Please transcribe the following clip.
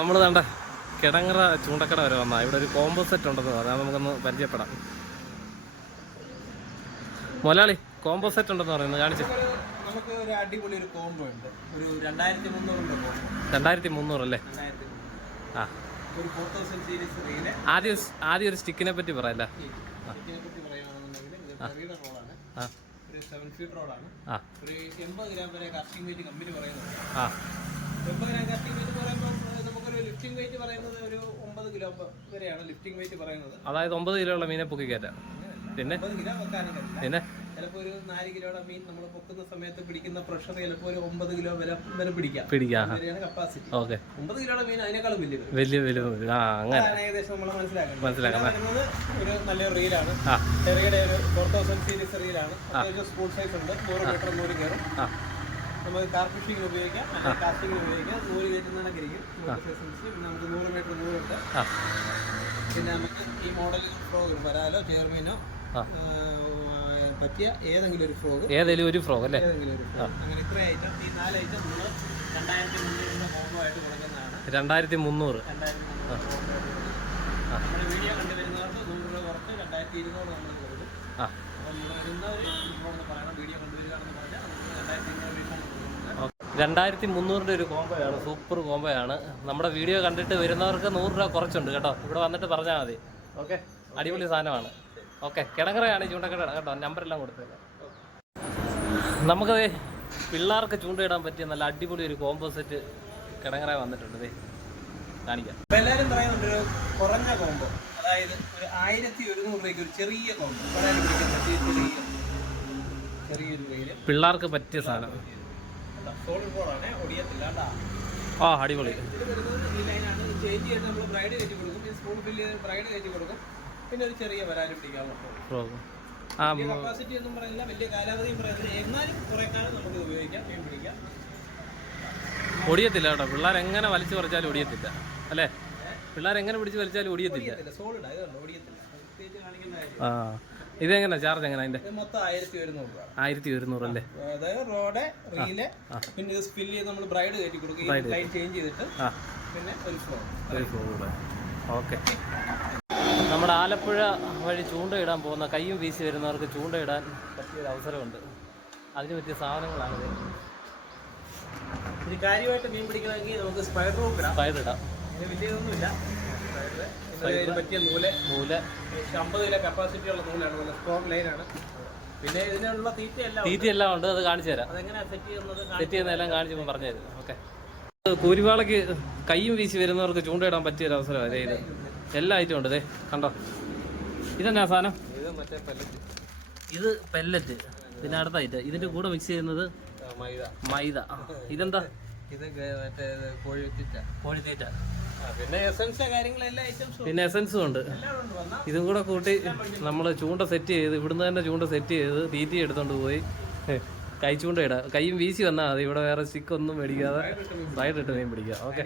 നമ്മൾ വേണ്ട കിടങ്ങറ ചൂണ്ടക്കട വരെ വന്നാ. ഇവിടെ ഒരു കോംബോ സെറ്റ് ഉണ്ടെന്ന്. പറഞ്ഞാൽ നമുക്കൊന്ന് പരിചയപ്പെടാം. മൊലാളി കോംബോ സെറ്റ് ഉണ്ടെന്ന് പറയുന്നത് കാണിച്ചു. നമുക്ക് ഒരു അടിപൊളി ഒരു കോംബോ ഉണ്ട്. ഒരു രണ്ടായിരത്തി മുന്നൂറ് അല്ലേ? ആ. ഒരു ഫോർ തൗസൻഡ് സീരീസ് റീൽ ആദ്യം ആദ്യം ഒരു സ്റ്റിക്കിനെ പറ്റി പറയല്ല? പറ്റി പറയുകയാണെന്നുണ്ടെങ്കിൽ റോളാണ് ആ. ഒരു സെവൻ ഫീറ്റ് റോഡാണ് ഒരു എൺപത് ഗ്രാം വരെ കാസ്റ്റിംഗ് വെയിറ്റ് കമ്പനി പറയുന്നുണ്ട്. ആ. എൺപത് gram casting weight lifting weight പറയുന്നത് ഒരു ഒമ്പത് കിലോ വരെയാണ് ലിഫ്റ്റിംഗ് വെയിറ്റ് പറയുന്നത്. അതായത് ഒമ്പത് കിലോ ഉള്ള മീനെ പൊക്കി കയറ്റാം. പിന്നെ? പിന്നെ? ചിലപ്പോൾ ഒരു നാല് കിലോയുടെ മീൻ നമ്മൾ പൊക്കുന്ന സമയത്ത് പിടിക്കുന്ന പ്രഷർ ചിലപ്പോൾ ഒരു ഒമ്പത് കിലോ വരെ വരെ പിടിക്കാം. പിടിക്കാം വരെയാണ് കപ്പാസിറ്റി ഓക്കെ. ഒമ്പത് കിലോയുടെ മീൻ അതിനേക്കാളും വലിയത് വലിയ വലിയ ആ അങ്ങനെ. ഏകദേശം നമ്മൾ മനസ്സിലാക്കുന്നത്. മനസ്സിലാക്കാം. വരുന്നത് ഒരു നല്ല റീലാണ് ആ. ചെറിയുടെ ഒരു ഫോർ തൗസൻഡ് സീരീസ് റീലാണ് അത്യാവശ്യം സ്കൂൾ സൈസ് ഉണ്ട്. നൂറ് മീറ്റർ നൂറ് കയറും. നമുക്ക് ഉപയോഗിക്കാം. കാസ്റ്റിങ്ങിന് ഉപയോഗിക്കാം. നൂറ് പിന്നെ നമുക്ക് നൂറ് മീറ്റർ പിന്നെ നമുക്ക് ഈ മോഡൽ ഫ്രോഗ് വരാലോ ചെയർമീനോ പറ്റിയ ഏതെങ്കിലും ഒരു ഫ്രോഗ് ഏതെങ്കിലും ഒരു ഫ്രോഗ് അല്ലേ? ഏതെങ്കിലും ഒരു ഫ്രോഗ് അങ്ങനെ ഇത്ര ഐറ്റം ഈ നാല് ഐറ്റം നമ്മൾ രണ്ടായിരത്തി മുന്നൂറിന്റെ കോംബോ ആയിട്ട് കൊടുക്കുന്നതാണ്. രണ്ടായിരത്തി മുന്നൂറ് രണ്ടായിരത്തി നമ്മുടെ വീഡിയോ കണ്ടുവരുന്നവർക്ക് നൂറ് രൂപ കുറച്ച് രണ്ടായിരത്തി ഇരുന്നൂറ് നമ്മൾ കൊടുക്കും. ആ. അപ്പം വരുന്നവർ പറയണം വീഡിയോ കണ്ടുവരികയാണെന്ന് പറഞ്ഞാൽ നമുക്ക് രണ്ടായിരത്തി ഇരുന്നൂറ് റീഫണ്ട് കൊടുക്കുന്നുണ്ട് ഓക്കെ. രണ്ടായിരത്തി മുന്നൂറിന്റെ ഒരു കോംബോയാണ് സൂപ്പർ കോംബോയാണ്. നമ്മുടെ വീഡിയോ കണ്ടിട്ട് വരുന്നവർക്ക് നൂറ് രൂപ കുറച്ചുണ്ട് കേട്ടോ. ഇവിടെ വന്നിട്ട് പറഞ്ഞാൽ മതി. ഓക്കെ? അടിപൊളി സാധനമാണ്. ഓക്കെ കിടങ്ങറയാണ് ചൂണ്ടക്കട കേട്ടോ. നമ്പറെല്ലാം കൊടുത്തത് നമുക്കത് പിള്ളേർക്ക് ചൂണ്ടയിടാൻ പറ്റിയ നല്ല അടിപൊളി ഒരു കോംബോ സെറ്റ് കിടങ്ങറ വന്നിട്ടുണ്ട്. ദേ കാണിക്കാം. എല്ലാവരും പറയുന്നുണ്ട് ഒരു കുറഞ്ഞ കോംബോ. അതായത് ഒരു ആയിരത്തി ഒരുന്നൂറ് രൂപയ്ക്ക് ഒരു ചെറിയ കോംബോ. ചെറിയ ചെറിയൊരു പിള്ളേർക്ക് പറ്റിയ സാധനം. സോളിഡ് ബോർഡാണ് ഒടിയത്തില്ല കേട്ടാ ആ അടിപൊളി. ഇത് വരുന്നത് ഈ ലൈനാണ് ചേഞ്ച് ചെയ്ത് നമ്മൾ ബ്രൈഡ് കയറ്റി കൊടുക്കും. ഈ സ്പൂൺ ഫില്ല് ബ്രൈഡ് കയറ്റി കൊടുക്കും. പിന്നെ ഒരു ചെറിയ വരാലും പിടിക്കാൻ പറ്റും. കപ്പാസിറ്റി ഒന്നും പറയുന്നില്ല വലിയ കാലാവധിയും പറയുന്നില്ല എന്നാലും കുറെ കാലം നമുക്ക് ഉപയോഗിക്കാം. മീൻ പിടിക്കാം. ഒടിയത്തില്ല കേട്ടോ. പിള്ളേർ എങ്ങനെ വലിച്ചു പറിച്ചാലും ഒടിയത്തില്ല. അല്ലേ? പിള്ളേർ എങ്ങനെ പിടിച്ച് വലിച്ചാലും ഒടിയത്തില്ല. ഒടിയത്തില്ല. സോളിഡ് ആ. ഇതെങ്ങനെ ചാർജ് എങ്ങനെ അതിന്റെ? മൊത്തം ആയിരത്തി ഒരുന്നൂറ് രൂപ. ആയിരത്തി ഒരുന്നൂറ് അല്ലേ? അതായത് റോഡ് റീൽ പിന്നെ ഇത് ഫില്ല് ചെയ്ത് നമ്മൾ ബ്രൈഡ് കയറ്റി കൊടുക്കും. ചേഞ്ച് ചെയ്തിട്ട് പിന്നെ ഒരു ഒരു ഓക്കെ നമ്മുടെ ആലപ്പുഴ വഴി ചൂണ്ടയിടാൻ പോകുന്ന കയ്യും വീശി വരുന്നവർക്ക് ചൂണ്ടയിടാൻ പറ്റിയൊരു അവസരമുണ്ട്. അതിന് പറ്റിയ സാധനങ്ങളാണ് ഇത്. കാര്യമായിട്ട് മീൻ പിടിക്കണമെങ്കിൽ നമുക്ക് സ്പൈഡർ സ്പൈഡർ ഇടാം. പയറിടാം ഇതിന് പറ്റിയ നൂൽ. നൂൽ. അമ്പത് കിലോ കപ്പാസിറ്റി ഉള്ള നൂലാണ്. നല്ല സ്ട്രോങ് ലൈനാണ് പിന്നെ ഇതിനുള്ള തീറ്റയെല്ലാം ഉണ്ട്. തീറ്റി എല്ലാം ഉണ്ട്. അത് കാണിച്ചു തരാം. അതെങ്ങനെയാ സെറ്റ് ചെയ്യുന്നത്? സെറ്റ് ചെയ്യുന്നതെല്ലാം കാണിച്ച് പറഞ്ഞു തരും ഓക്കെ കൂരിവാളയ്ക്ക് കയ്യും വീശി വരുന്നവർക്ക് ചൂണ്ടയിടാൻ പറ്റിയൊരു അവസരമാണ് ഇത്. എല്ലാ ഐറ്റം ഉണ്ട് ദേ. കണ്ടോ? ഇതെന്നാ സാധനം? ഇത് മറ്റേ പല്ലറ്റ് ഇത് പെല്ലറ്റ് പിന്നെ അടുത്ത ഐറ്റം ഇതിന്റെ കൂടെ മിക്സ് ചെയ്യുന്നത് മൈദ. മൈദ. ആ, ഇതെന്താ? ഇത് ഗ- മറ്റേ ഇത് കോഴി തീറ്റ കോഴിത്തീറ്റ. പിന്നെ എസൻസ് ഉണ്ട്. ഇതും കൂടെ കൂട്ടി നമ്മൾ ചൂണ്ട സെറ്റ് ചെയ്ത് ഇവിടുന്ന് തന്നെ ചൂണ്ട സെറ്റ് ചെയ്ത് തീറ്റി എടുത്തോണ്ട് പോയി. കൈ ചൂണ്ട ഇടാം. കൈയും വീശി വന്നാൽ മതി. ഇവിടെ വേറെ സ്റ്റിക്ക് ഒന്നും മേടിക്കാതെ സൈഡ് ഇട്ട് മീൻ പിടിക്കാം. ഓക്കെ.